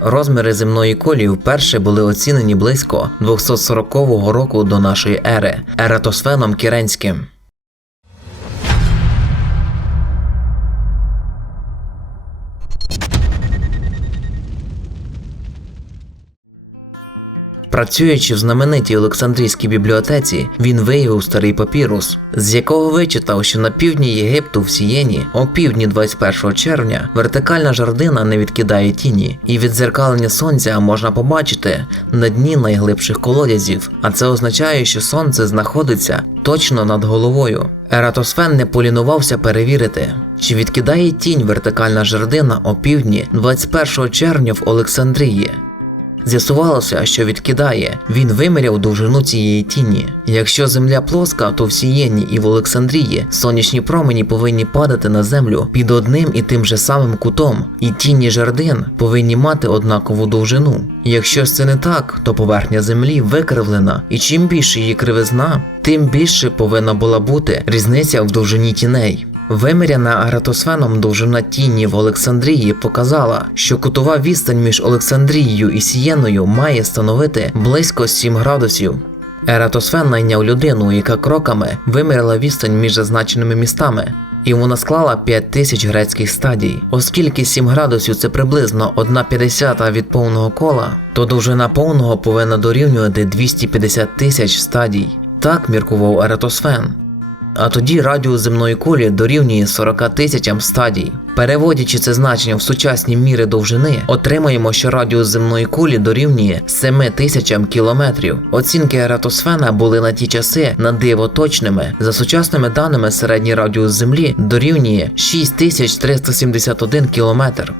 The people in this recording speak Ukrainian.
Розміри земної кулі вперше були оцінені близько 240 року до нашої ери Ератосфеном Кіренським. Працюючи в знаменитій Олександрійській бібліотеці, він виявив старий папірус, з якого вичитав, що на півдні Єгипту в Сієні, о півдні 21 червня, вертикальна жардина не відкидає тіні, і відзеркалення сонця можна побачити на дні найглибших колодязів, а це означає, що сонце знаходиться точно над головою. Ератосфен не полінувався перевірити, чи відкидає тінь вертикальна жардина о півдні 21 червня в Олександрії. З'ясувалося, що відкидає. Він виміряв довжину цієї тіні. Якщо земля плоска, то в Сієні і в Олександрії сонячні промені повинні падати на землю під одним і тим же самим кутом, і тіні жердин повинні мати однакову довжину. Якщо це не так, то поверхня землі викривлена, і чим більше її кривизна, тим більше повинна була бути різниця в довжині тіней. Виміряна аратосфеном довжина тіні в Олександрії показала, що кутова відстань між Олександрією і Сієною має становити близько 7 градусів. Ератосфен найняв людину, яка кроками виміряла відстань між зазначеними містами. І вона склала 5 тисяч грецьких стадій. Оскільки 7 градусів це приблизно 1,50 від повного кола, то довжина повного повинна дорівнювати 250 тисяч стадій. Так міркував Ератосфен. А тоді радіус земної кулі дорівнює 40 тисячам стадій. Переводячи це значення в сучасні міри довжини, отримаємо, що радіус земної кулі дорівнює 7 тисячам кілометрів. Оцінки Ератосфена були на ті часи на диво точними. За сучасними даними, середній радіус Землі дорівнює 6371 кілометр.